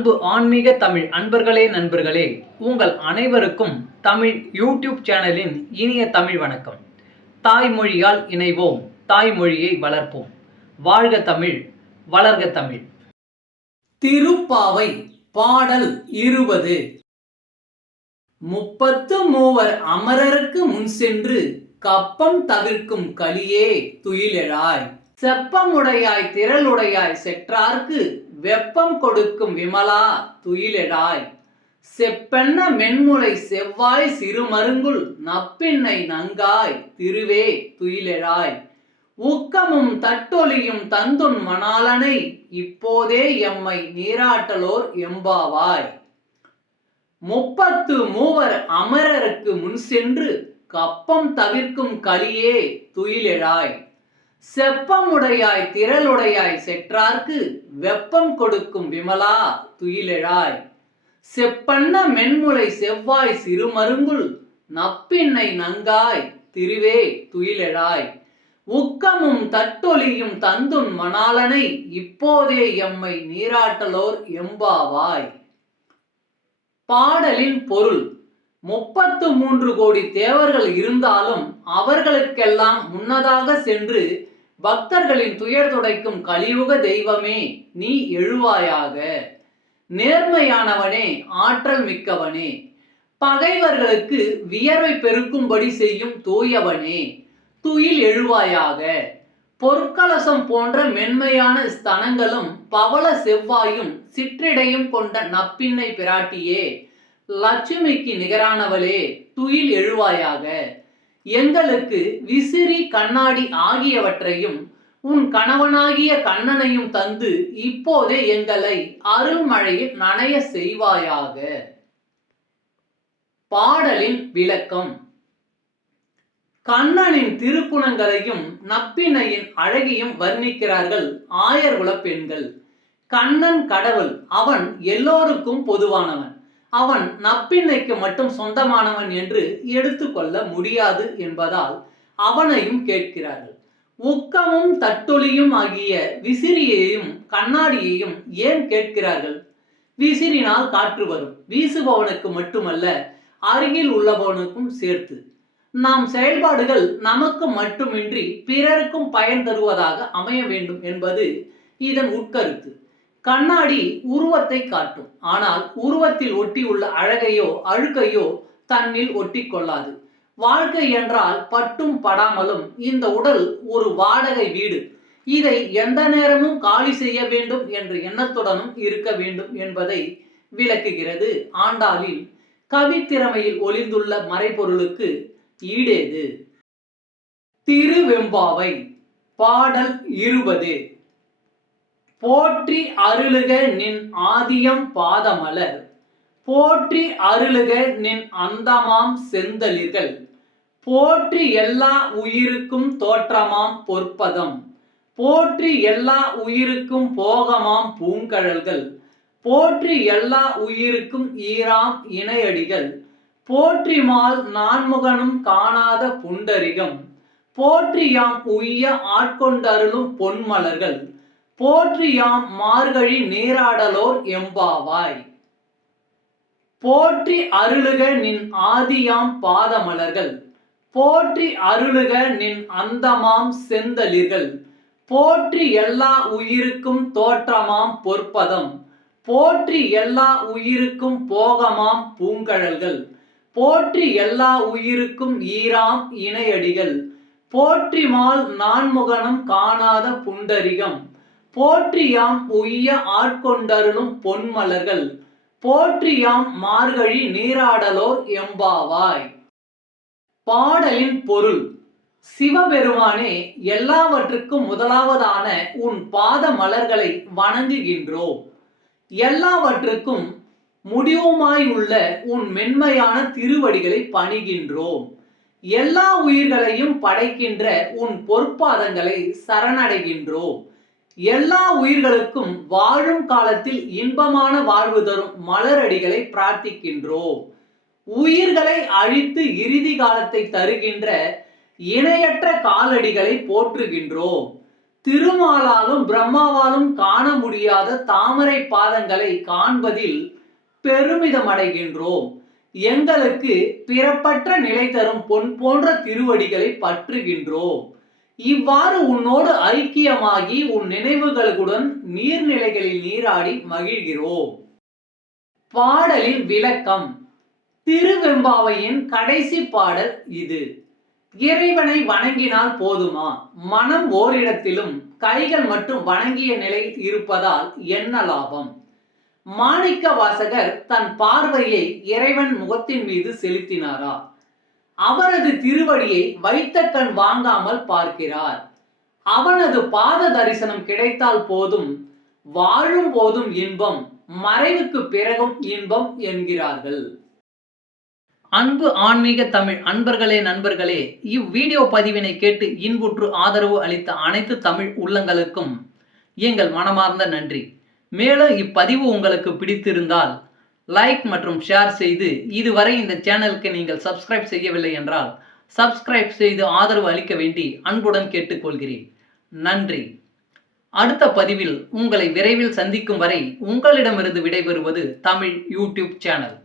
அன்பு ஆன்மீக தமிழ் அன்பர்களே நண்பர்களே, உங்கள் அனைவருக்கும் தமிழ் யூடியூப் சேனலின் இனிய தமிழ் வணக்கம். தாய்மொழியால் இணைவோம், தாய்மொழியை வளர்ப்போம். வாழ்க தமிழ், வளர்க தமிழ். திருப்பாவை பாடல் 20. முப்பத்து மூவர் அமரருக்கு முன் சென்று கப்பம் தவிர்க்கும் கலியே துயிலெழாய். செப்பமுடையாய் திரளுடையாய் செற்றார்க்கு வெப்பம் கொடுக்கும் விமலா துயிலெழாய். செப்பென்ன மென்முலை செவ்வாய் சிறுமருங்குல் நப்பின்னை நங்காய் திருவே துயிலெழாய். உக்கமும் தட்டொலியும் தந்துன் மணாளனை இப்போதே எம்மை நீராட்டலோர் எம்பாவாய். முப்பத்து மூவர் அமரருக்கு முன் சென்று கப்பம் தவிர்க்கும் கலியே துயிலெழாய். செப்பமுடையாய் திரளுடையாய் செற்றார்க்கு வெப்பம் கொடுக்கும் விமலா துயிலெழாய். செப்பன்ன மென்முலை செவ்வாய் சிறுமருங்குல் நப்பின்னை நங்காய் திருவே துயிலெழாய். உக்கமும் தட்டொலியும் தந்துன் மணாளனை இப்போதே எம்மை நீராட்டலோர் எம்பாவாய். பாடலின் பொருள்: 33 கோடி தேவர்கள் இருந்தாலும் அவர்களுக்கெல்லாம் முன்னதாக சென்று பக்தர்களின் துயர் துடைக்கும் கலியுக தெய்வமே நீ எழுவாயாக. நேர்மையானவனே, ஆற்றல் மிக்கவனே, பகைவர்களுக்கு வியர்வை பெருக்கும்படி செய்யும் தூயவனே துயில் எழுவாயாக. பொற்கலசம் போன்ற மென்மையான ஸ்தனங்களும் பவள செவ்வாயும் சிற்றிடையும் கொண்ட நப்பின்னை பிராட்டியே, லட்சுமிக்கு நிகரானவளே துயில் எழுவாயாக. எங்களுக்கு விசிறி கண்ணாடி ஆகியவற்றையும் உன் கணவனாகிய கண்ணனையும் தந்து இப்போதே எங்களை அருள்மழையில் நனைய செய்வாயாக. பாடலின் விளக்கம்: கண்ணனின் திருக்குணங்களையும் நப்பின்னையின் அழகையும் வர்ணிக்கிறார்கள் ஆயர்குல பெண்கள். கண்ணன் கடவுள், அவன் எல்லோருக்கும் பொதுவானவன். அவன் நப்பின்னைக்கு மட்டும் சொந்தமானவன் என்று எடுத்துக்கொள்ள முடியாது என்பதால் அவனையும் கேட்கிறார்கள். உக்கமும் தட்டொலியும் ஆகிய விசிறியையும் கண்ணாடியையும் ஏன் கேட்கிறார்கள்? விசிறினால் காற்று வரும், வீசுபவனுக்கு மட்டுமல்ல அருகில் உள்ளவனுக்கும் சேர்த்து. நாம் செயல்பாடுகள் நமக்கு மட்டுமின்றி பிறருக்கும் பயன் தருவதாக அமைய வேண்டும் என்பது இதன் உட்கருத்து. கண்ணாடி உருவத்தை காட்டும், ஆனால் உருவத்தில் ஒட்டியுள்ள அழகையோ அழுக்கையோ தன்னில் ஒட்டி கொள்ளாது. வாழ்க்கை என்றால் பட்டும் படாமலும் இந்த உடல் ஒரு வாடகை வீடு. இதை எந்த நேரமும் காலி செய்ய வேண்டும் என்ற எண்ணத்துடனும் இருக்க வேண்டும் என்பதை விளக்குகிறது ஆண்டாளின் கவித்திறமையில் ஒளிந்துள்ள மறைபொருளுக்கு ஈடேது. திருவெம்பாவை பாடல் 20. போற்றி அருளுக நின் ஆதியம் பாதமலர், போற்றி அருளுக நின் அந்தமாம் செந்தளிர்கள், போற்றி எல்லா உயிருக்கும் தோற்றமாம் பொற்பதம், போற்றி எல்லா உயிருக்கும் போகமாம் பூங்கழல்கள், போற்றி எல்லா உயிருக்கும் ஈராம் இணையடிகள், போற்றிமால் நான்முகனும் காணாத புண்டரிகம், போற்றியாம் உய்ய ஆட்கொண்டருளும் பொன்மலர்கள், போற்றியாம் மார்கழி நீராடலோர் எம்பாவாய். போற்றி அருளுக நின் ஆதியாம் பாதமலர்கள், போற்றி அருளுக நின் அந்தமாம் செந்தளிர்கள், போற்றி எல்லா உயிருக்கும் தோற்றமாம் பொற்பதம், போற்றி எல்லா உயிருக்கும் போகமாம் பூங்கழல்கள், போற்றி எல்லா உயிருக்கும் ஈராம் இணையடிகள், போற்றிமால் நான்முகனும் காணாத புண்டரிகம், போற்றியாம் உய்ய ஆட்கொண்டருளும் பொன்மலர்கள், போற்றியாம் மார்கழி நீராடலோர் எம்பாவாய். பாடலின் பொருள்: சிவபெருமானே, எல்லாவற்றுக்கும் முதலாவதான உன் பாத மலர்களை வணங்குகின்றோம். எல்லாவற்றுக்கும் முடிவுமாயுள்ள உன் மென்மையான திருவடிகளை பணிகின்றோம். எல்லா உயிர்களையும் படைக்கின்ற உன் பொற்பாதங்களை சரணடைகின்றோம். எல்லா உயிர்களுக்கும் வாழும் காலத்தில் இன்பமான வாழ்வு தரும் மலரடிகளை பிரார்த்திக்கின்றோம். உயிர்களை அழித்து இறுதி காலத்தை தருகின்ற இணையற்ற காலடிகளை போற்றுகின்றோம். திருமாலாலும் பிரம்மாவாலும் காண முடியாத தாமரை பாதங்களை காண்பதில் பெருமிதம் அடைகின்றோம். எங்களுக்கு பிறப்பற்ற நிலை தரும் பொன் போன்ற திருவடிகளை பற்றுகின்றோம். இவ்வாறு உன்னோடு ஐக்கியமாகி உன் நினைவுகளுடன் நீர்நிலைகளில் நீராடி மகிழ்கிறோம். பாடலின் விளக்கம். திருவெம்பாவையின் கடைசி பாடல் இது. இறைவனை வணங்கினால் போதுமா? மனம் ஓரிடத்திலும் கைகள் மட்டும் வணங்கிய நிலை இருப்பதால் என்ன லாபம்? மாணிக்க வாசகர் தன் பார்வையை இறைவன் முகத்தின் மீது செலுத்தினாரா? அவரது திருவடியை வைத்த கண் வாங்காமல் பார்க்கிறார். அவனது பாத தரிசனம் கிடைத்தால் போதும், வாழும் போதும் இன்பம், மறைவுக்கு பிறகும் இன்பம் என்கிறார்கள். அன்பு ஆன்மீக தமிழ் அன்பர்களே, நண்பர்களே, இவ்வீடியோ பதிவினை கேட்டு இன்புற்று ஆதரவு அளித்த அனைத்து தமிழ் உள்ளங்களுக்கும் எங்கள் மனமார்ந்த நன்றி. மேலும் இப்பதிவு உங்களுக்கு பிடித்திருந்தால் லைக் மற்றும் ஷேர் செய்து, இதுவரை இந்த சேனலுக்கு நீங்கள் சப்ஸ்கிரைப் செய்யவில்லை என்றால் சப்ஸ்கிரைப் செய்து ஆதரவு அளிக்க வேண்டி அன்புடன் கேட்டுக்கொள்கிறேன். நன்றி. அடுத்த பதிவில் உங்களை விரைவில் சந்திக்கும் வரை உங்களிடமிருந்து விடைபெறுவது தமிழ் யூடியூப் சேனல்.